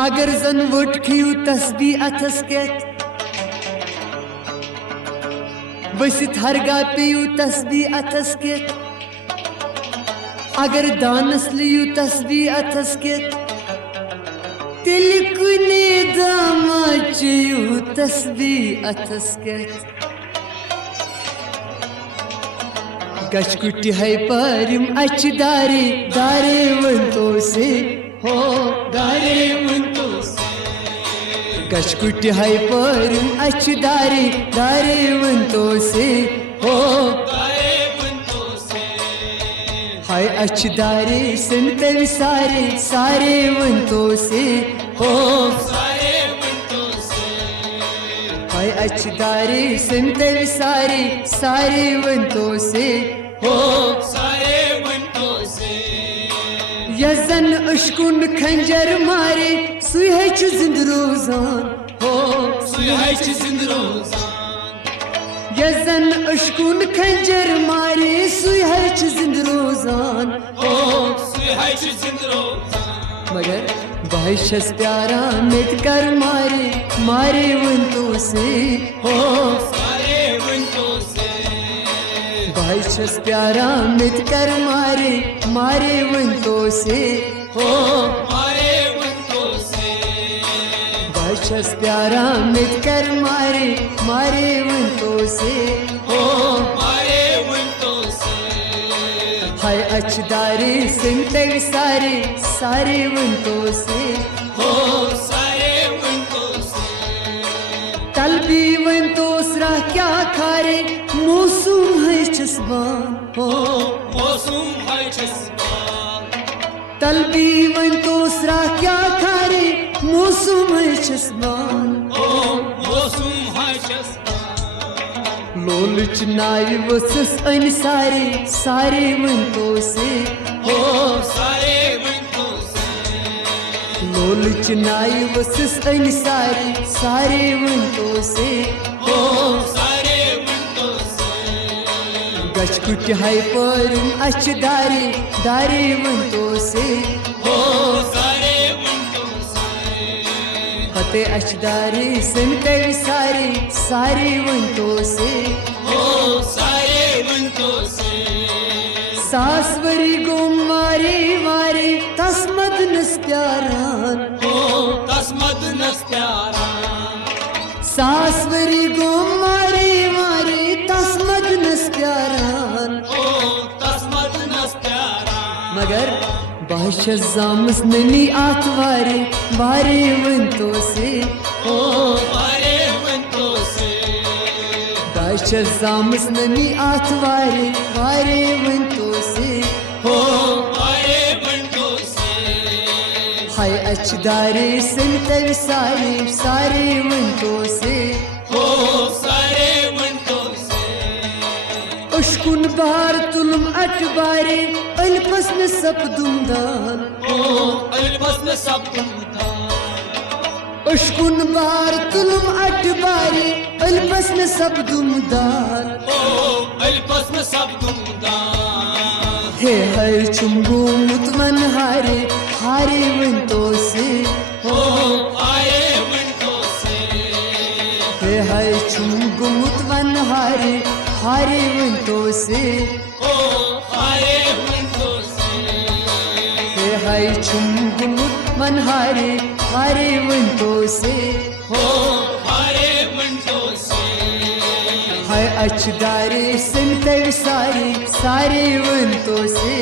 अगर जन वोट खियू तस्बीह अथस के बसित हरगा पेयू तस्बीह अथस के अगर दानस लियू तस्बीह अथस के तिल कुने दामा चयू तस्बीह अथस के गचकुटी है परम अच दारे दारे वंतो से हो दारे वंतो से गचकुटी है परम अच दारे दारे वंतो से हो दारे वंतो से हाय अच दारे संत सारे सारे वंतो से हो सारे वंतो से हाय अच दारे संत सारे सारे वंतो से हो सारे वंतो से यजन अशकुन खंजर मारे सुहे च जिंद रोजान हो सुहे च जिंद रोजान यजन अशकुन खंजर मारे सुहे च जिंद रोजान हो सुहे च जिंद रोजान मगर बाहिशस प्यारा मिट कर मारे मारे वंतो से हो सारे वंतो से बाहिशस प्यारा मिट कर मारे मारे वंतो से हो मारे वंतो से बाहिशस प्यारा मिट कर मारे मारे वंतो से हो मारे वंतो से हाय अचदारे संत सारे सारे वंतो से हो सारे वंतो से तलबी वंतो सरा क्या खारे मौसम है चस्बान हो मौसम है चस्बान तलबी वंतो सरा क्या खारे मौसम है चस्बान हो मौसम है चस्बान लोलच नाय वसस अन सारे सारे वंतो से हो सारे वंतो से लोलच नाय वसस अन सारे सारे वंतो से हो सारे वंतो से गचकुट है परम अच दारे दारे वंतो से हो सारे वंतो से फते अच दारे संत सारे सारे वंतो से हो सारे वंतो से सासवरी गो मारे मारे तस्मद नस प्यारान हो तस्मद नस प्यारान सासवरी गो मारे मारे तस्मद नस प्यारान हो तस्मद नस प्यारान मगर बाहिशस जामस ननी आतवारे वारे वंतो से हो वारे वंतो से बाहिशस जामस ननी आतवारे वारे वंतो से हो वारे वंतो से हाय अचदारे संत सारे सारे वंतो से हो सारे वंतो से उशकुन बार तुलम अटबारे अल्पस में सब दुमदान हो अल्पस में सब दुमदान उशकुन बार तुलम अटबारे अल्पस में सब दुमदान हो अल्पस में सब दुमदान हे हर चुंगू मुतमन हारे हारे वंतो से हो आए वंतो से हे हर चुंगू मुतमन हारे हारे वंतो से हो आए वंतो से हे हर चुंगू मुतमन हारे हारे वंतो से हो हारे वंतो से हाय अचदारे संत सारे सारे वंतो से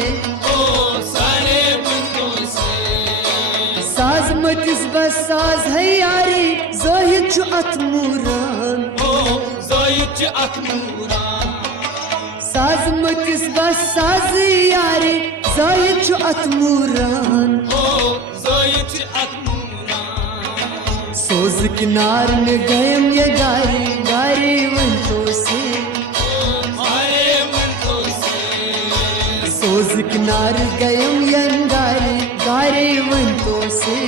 हो सारे वंतो से साज मतिस बस साज है यारे ज़ाहिद च अतमूरान हो ज़ाहिद च अतमूरान साज मतिस बस साज यारे ज़ाहिद च अतमूरान हो ज़ाहिद च अतमूरान सोज किनार में गयम ये गारे गारे वंतो से हारे वंतो से सोज किनार गयम ये गारे गारे वंतो से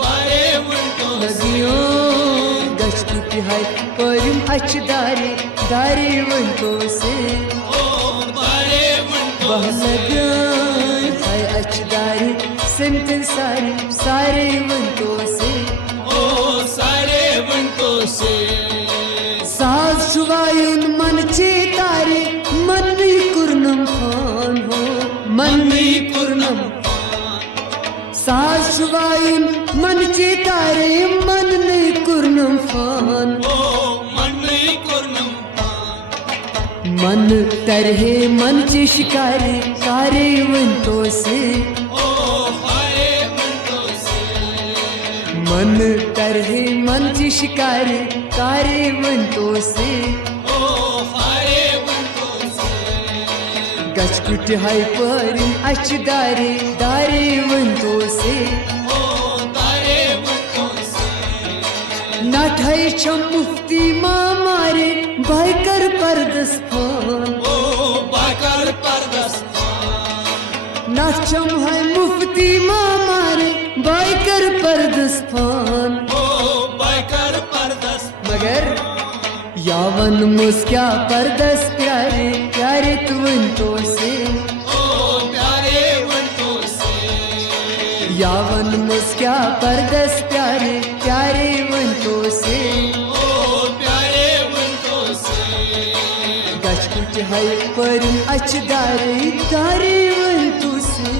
गारे वंतो नदियों गचकुटी है परम अच दारे दारे वंतो से गारे वंतो बह लगा है अच दारे सिमटन सारे सारे वंतो से ओ सारे वंतो से साज शुवायुन मन चेतारे मन कुर्नम खान हो मन कुर्नम साज शुवायुन मन चेतारे मन कुर्नम फान ओ मन कुर्नम मन तरहे मन चे शिकारे कारे वंतो से मन तरहे मन ची शिकारे कारे वंतो से गचकुट हाय परिन अच दारे दारे वंतो से नाठाई छम मुफ्ती मारे बायकर परदस फान नाचम है मुफ्ती मारे बायकर परदस फान मगर यावन मुस्क्या परदस प्यारे प्यारे तुवंतो से यावन मुस्क्या परदस प्यारे प्यारे वंतो से गचकुट है परिन अच दारे दारे वंतो से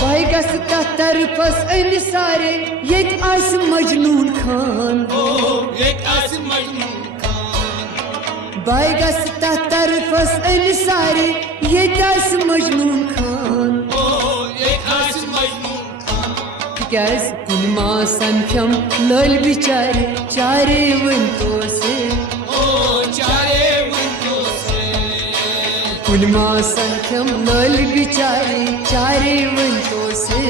भाई गस तरफस अन सारे ये आस मजनून खान भाई गस तरफस अन सारे ये आस मजनून खान क्या कुलमा संख्यम लल बिचारे चारे वंतो से कुलमा संख्यम लल बिचारे चारे वंतो से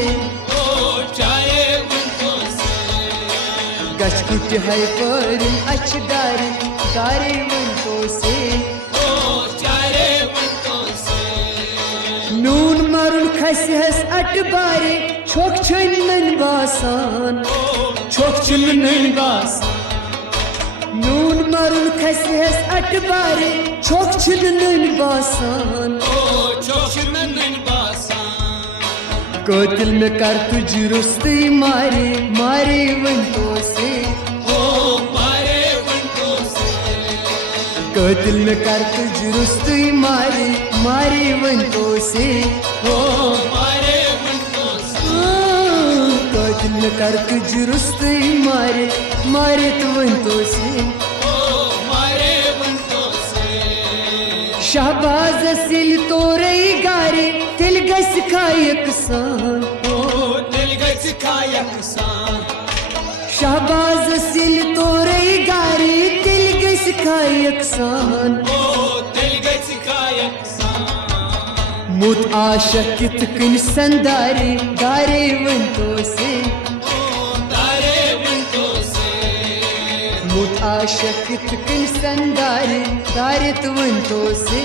गचकुट है परिन अच दारे दारे वंतो से नून मरुन खसहस अट बारे छोक छन नन बासान छोक छन नन बासान नून मरुन खसहस अट बारे छोक छन नन बासान कातिल में कर तुझ रुस्ती मारे मारे वंतो से कातिल में कर तुझ रुस्ती मारे मारे वंतो से कातिल में कर तुझ रुस्ती मारे मारे तो वंतो से शहबाज सिल तोरे गारे तिल गस खायकसान शहबाज सिल तोरे गारे तिल गस खायकसान मुत आशकित किन संदारे दारे वंतो से मुत आशकित किन संदारे दारे वंतो से